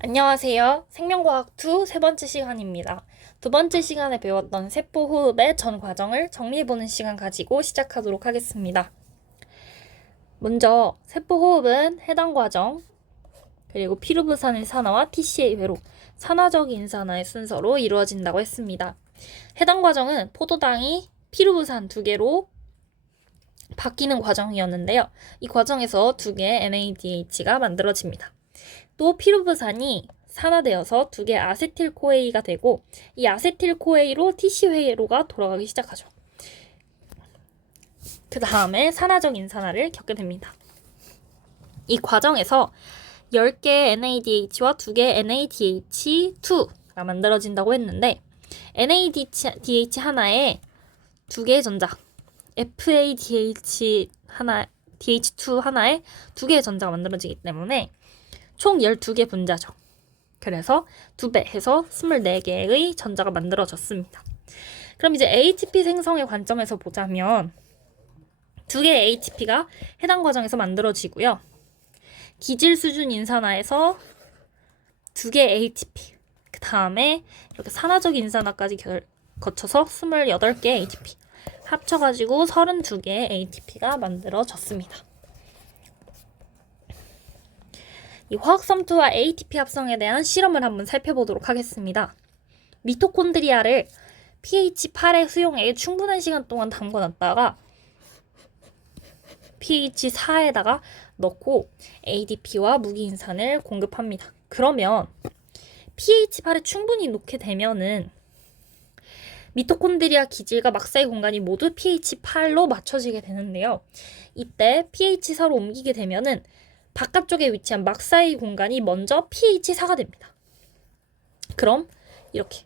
안녕하세요. 생명과학 2 세 번째 시간입니다. 두 번째 시간에 배웠던 세포 호흡의 전 과정을 정리해보는 시간 가지고 시작하도록 하겠습니다. 먼저 세포 호흡은 해당 과정, 그리고 피루부산 인산화와 TCA 회로, 산화적 인산화의 순서로 이루어진다고 했습니다. 해당 과정은 포도당이 피루부산 2개로 바뀌는 과정이었는데요. 이 과정에서 2개의 NADH가 만들어집니다. 또 피루부산이 산화되어서 2개 아세틸코에이가 되고 이 아세틸코에이로 TC회로가 돌아가기 시작하죠. 그 다음에 산화적 인산화를 겪게 됩니다. 이 과정에서 10개 NADH와 2개 NADH2가 만들어진다고 했는데 NADH 하나에 2개의 전자 FADH 하나, DH2 하나에 2개의 전자가 만들어지기 때문에 총 12개 분자죠. 그래서 2배 해서 24개의 전자가 만들어졌습니다. 그럼 이제 ATP 생성의 관점에서 보자면 2개의 ATP가 해당 과정에서 만들어지고요. 기질 수준 인산화에서 2개의 ATP, 그 다음에 이렇게 산화적 인산화까지 거쳐서 28개의 ATP 합쳐가지고 32개의 ATP가 만들어졌습니다. 이 화학섬투와 ATP 합성에 대한 실험을 한번 살펴보도록 하겠습니다. 미토콘드리아를 pH 8의 수용액에 충분한 시간 동안 담궈놨다가 pH 4에다가 넣고 ADP와 무기인산을 공급합니다. 그러면 pH 8에 충분히 놓게 되면은 미토콘드리아 기질과 막사의 공간이 모두 pH 8로 맞춰지게 되는데요. 이때 pH 4로 옮기게 되면은 바깥쪽에 위치한 막사의 공간이 먼저 pH 4가 됩니다. 그럼 이렇게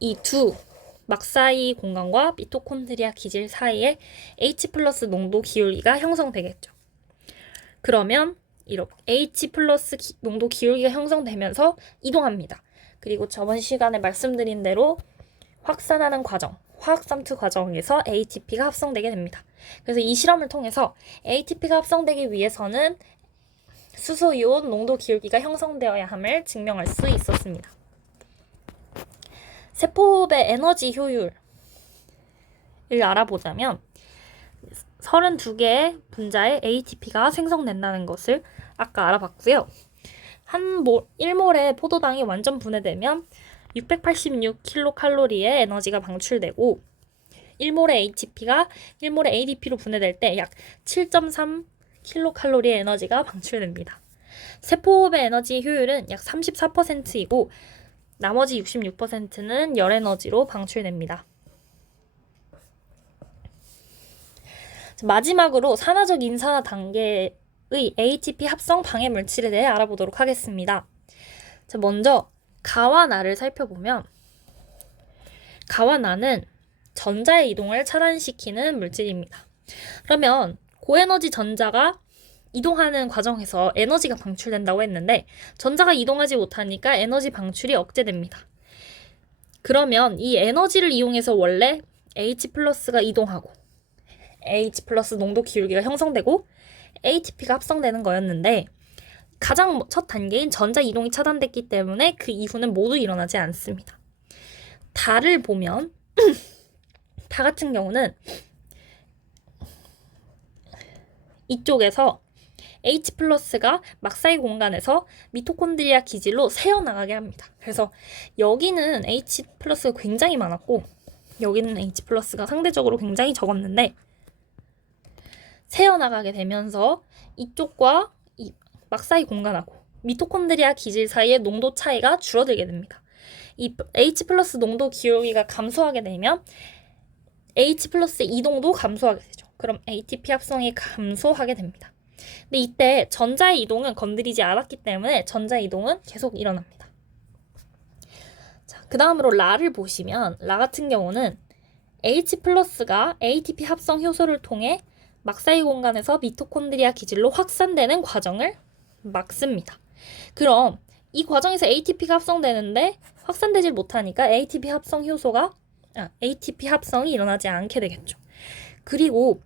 이 두 막사의 공간과 미토콘드리아 기질 사이에 H 플러스 농도 기울기가 형성되겠죠. 그러면 이렇게 H 플러스 농도 기울기가 형성되면서 이동합니다. 그리고 저번 시간에 말씀드린 대로 확산하는 과정, 화학섬투 과정에서 ATP가 합성되게 됩니다. 그래서 이 실험을 통해서 ATP가 합성되기 위해서는 수소이온 농도 기울기가 형성되어야 함을 증명할 수 있었습니다. 세포호흡의 에너지 효율을 알아보자면 32개의 분자의 ATP가 생성된다는 것을 아까 알아봤고요. 1몰의 포도당이 완전 분해되면 686kcal의 에너지가 방출되고 1몰의 ATP가 1몰의 ADP로 분해될 때 약 7.3kcal의 에너지가 방출됩니다. 세포호흡의 에너지 효율은 약 34%이고 나머지 66%는 열 에너지로 방출됩니다. 마지막으로 산화적 인산화 단계의 ATP 합성 방해 물질에 대해 알아보도록 하겠습니다. 먼저 가와 나를 살펴보면 가와 나는 전자의 이동을 차단시키는 물질입니다. 그러면 고에너지 전자가 이동하는 과정에서 에너지가 방출된다고 했는데 전자가 이동하지 못하니까 에너지 방출이 억제됩니다. 그러면 이 에너지를 이용해서 원래 H 플러스가 이동하고 H 플러스 농도 기울기가 형성되고 ATP가 합성되는 거였는데 가장 첫 단계인 전자 이동이 차단됐기 때문에 그 이후는 모두 일어나지 않습니다. 달을 보면 달 같은 경우는 이쪽에서 H 플러스가 막사의 공간에서 미토콘드리아 기질로 새어나가게 합니다. 그래서 여기는 H 플러스가 굉장히 많았고 여기는 H 플러스가 상대적으로 굉장히 적었는데 새어나가게 되면서 이쪽과 이 막사의 공간하고 미토콘드리아 기질 사이의 농도 차이가 줄어들게 됩니다. 이 H 플러스 농도 기울기가 감소하게 되면 H 플러스의 이동도 감소하게 되죠. 그럼 ATP 합성이 감소하게 됩니다. 근데 이때 전자의 이동은 건드리지 않았기 때문에 전자의 이동은 계속 일어납니다. 자, 그 다음으로 라를 보시면 라 같은 경우는 H 플러스가 ATP 합성 효소를 통해 막사의 공간에서 미토콘드리아 기질로 확산되는 과정을 막습니다. 그럼 이 과정에서 ATP가 합성되는데 확산되질 못하니까 ATP 합성이 일어나지 않게 되겠죠. 그리고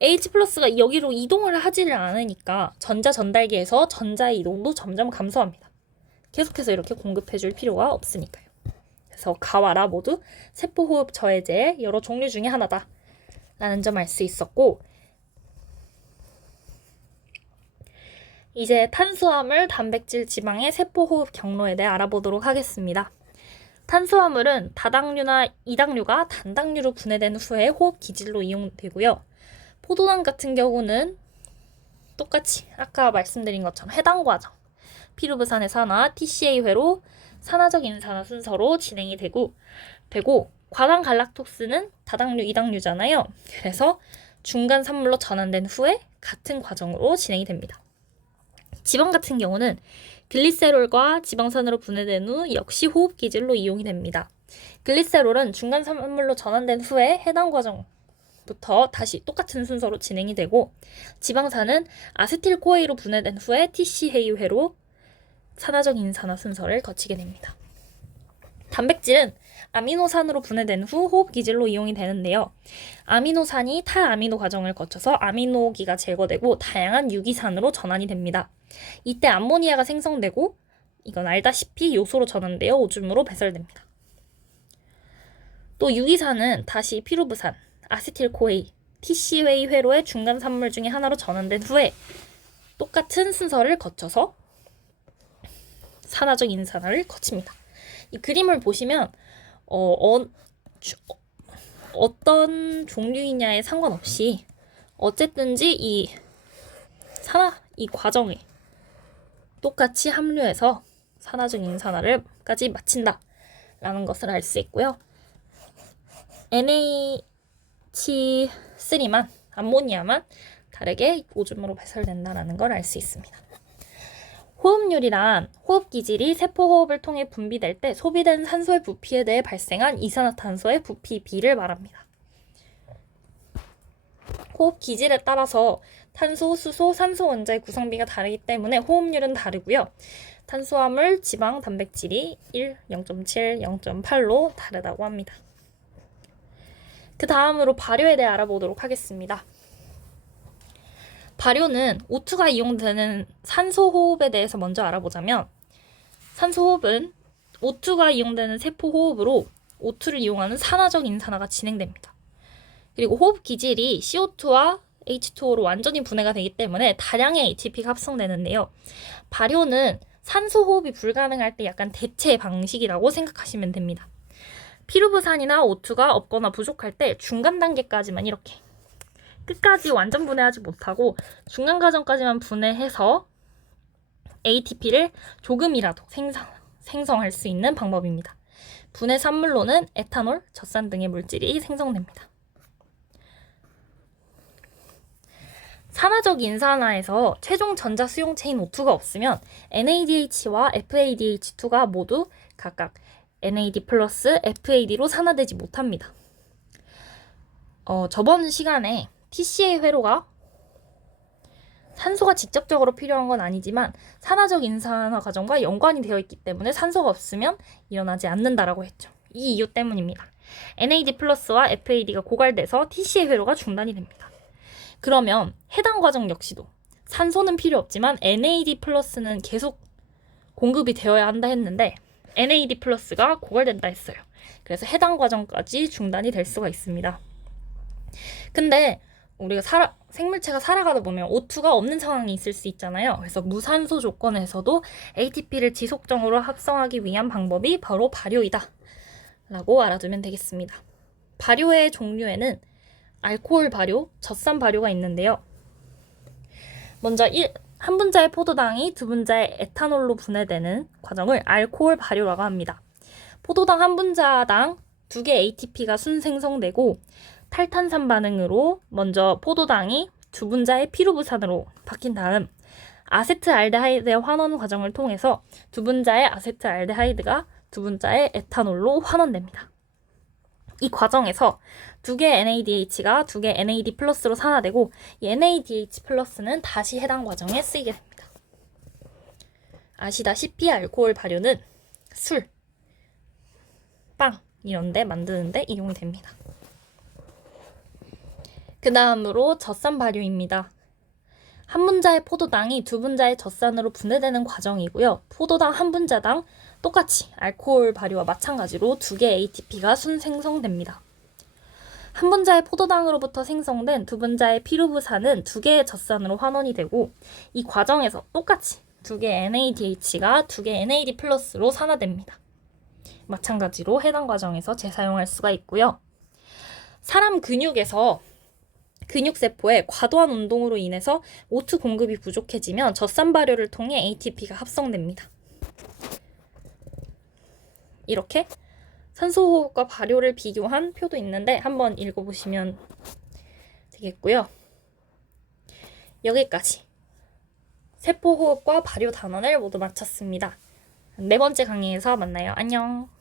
H 플러스가 여기로 이동을 하지를 않으니까 전자 전달기에서 전자의 이동도 점점 감소합니다. 계속해서 이렇게 공급해 줄 필요가 없으니까요. 그래서 가와 라 모두 세포호흡 저해제의 여러 종류 중에 하나다 라는 점 알 수 있었고, 이제 탄수화물, 단백질, 지방의 세포호흡 경로에 대해 알아보도록 하겠습니다. 탄수화물은 다당류나 이당류가 단당류로 분해된 후에 호흡 기질로 이용되고요. 포도당 같은 경우는 똑같이 아까 말씀드린 것처럼 해당 과정, 피루브산의 산화, TCA 회로 산화적 인산화 순서로 진행이 되고 과당 갈락토스는 다당류, 이당류잖아요. 그래서 중간 산물로 전환된 후에 같은 과정으로 진행이 됩니다. 지방 같은 경우는 글리세롤과 지방산으로 분해된 후 역시 호흡 기질로 이용이 됩니다. 글리세롤은 중간 산물로 전환된 후에 해당 과정부터 다시 똑같은 순서로 진행이 되고, 지방산은 아세틸코에이로 분해된 후에 TCA회로 산화적 인산화 순서를 거치게 됩니다. 단백질은 아미노산으로 분해된 후 호흡 기질로 이용이 되는데요. 아미노산이 탈아미노 과정을 거쳐서 아미노기가 제거되고 다양한 유기산으로 전환이 됩니다. 이때 암모니아가 생성되고, 이건 알다시피 요소로 전환되어 오줌으로 배설됩니다. 또 유기산은 다시 피루브산, 아세틸코에이, TCA 회로의 중간 산물 중에 하나로 전환된 후에 똑같은 순서를 거쳐서 산화적 인산화를 거칩니다. 이 그림을 보시면 어떤 종류이냐에 상관없이 어쨌든지 이 과정에 똑같이 함유해서 산화적 인산화를까지 마친다라는 것을 알 수 있고요. NH3만 암모니아만 다르게 오줌으로 배설된다라는 걸 알 수 있습니다. 호흡률이란 호흡 기질이 세포호흡을 통해 분비될 때 소비된 산소의 부피에 대해 발생한 이산화탄소의 부피비를 말합니다. 호흡 기질에 따라서 탄소, 수소, 산소 원자의 구성비가 다르기 때문에 호흡률은 다르고요. 탄수화물, 지방, 단백질이 1, 0.7, 0.8로 다르다고 합니다. 그 다음으로 발효에 대해 알아보도록 하겠습니다. 발효는 O2가 이용되는 산소호흡에 대해서 먼저 알아보자면, 산소호흡은 O2가 이용되는 세포호흡으로 O2를 이용하는 산화적 인산화가 진행됩니다. 그리고 호흡 기질이 CO2와 H2O로 완전히 분해가 되기 때문에 다량의 ATP가 합성되는데요. 발효는 산소호흡이 불가능할 때 약간 대체 방식이라고 생각하시면 됩니다. 피루브산이나 O2가 없거나 부족할 때 중간 단계까지만 이렇게 끝까지 완전 분해하지 못하고 중간 과정까지만 분해해서 ATP를 조금이라도 생성할 수 있는 방법입니다. 분해 산물로는 에탄올, 젖산 등의 물질이 생성됩니다. 산화적 인산화에서 최종 전자 수용체인 O2가 없으면 NADH와 FADH2가 모두 각각 NAD 플러스 FAD로 산화되지 못합니다. 저번 시간에 TCA 회로가 산소가 직접적으로 필요한 건 아니지만 산화적 인산화 과정과 연관이 되어 있기 때문에 산소가 없으면 일어나지 않는다라고 했죠. 이 이유 때문입니다. NAD 플러스와 FAD가 고갈돼서 TCA 회로가 중단이 됩니다. 그러면 해당 과정 역시도 산소는 필요 없지만 NAD 플러스는 계속 공급이 되어야 한다 했는데 NAD 플러스가 고갈된다 했어요. 그래서 해당 과정까지 중단이 될 수가 있습니다. 근데 우리가 생물체가 살아가다 보면 O2가 없는 상황이 있을 수 있잖아요. 그래서 무산소 조건에서도 ATP를 지속적으로 합성하기 위한 방법이 바로 발효이다 라고 알아두면 되겠습니다. 발효의 종류에는 알코올 발효, 젖산 발효가 있는데요. 먼저 한 분자의 포도당이 두 분자의 에탄올로 분해되는 과정을 알코올 발효라고 합니다. 포도당 한 분자당 2개 ATP가 순생성되고 탈탄산 반응으로 먼저 포도당이 두 분자의 피루브산으로 바뀐 다음 아세트알데하이드의 환원 과정을 통해서 두 분자의 아세트알데하이드가 두 분자의 에탄올로 환원됩니다. 이 과정에서 2개 NADH가 2개 NAD 플러스로 산화되고 이 NADH 플러스는 다시 해당 과정에 쓰이게 됩니다. 아시다시피 알코올 발효는 술, 빵 이런 데 만드는데 이용이 됩니다. 그 다음으로 젖산 발효입니다. 한 분자의 포도당이 두 분자의 젖산으로 분해되는 과정이고요. 포도당 한 분자당 똑같이 알코올 발효와 마찬가지로 두 개의 ATP가 순생성됩니다. 한 분자의 포도당으로부터 생성된 두 분자의 피루부산은 두 개의 젖산으로 환원이 되고 이 과정에서 똑같이 두 개의 NADH가 두 개의 NAD 플러스로 산화됩니다. 마찬가지로 해당 과정에서 재사용할 수가 있고요. 사람 근육에서 근육세포의 과도한 운동으로 인해서 O2 공급이 부족해지면 젖산 발효를 통해 ATP가 합성됩니다. 이렇게 산소호흡과 발효를 비교한 표도 있는데 한번 읽어보시면 되겠고요. 여기까지 세포호흡과 발효 단원을 모두 마쳤습니다. 네 번째 강의에서 만나요. 안녕.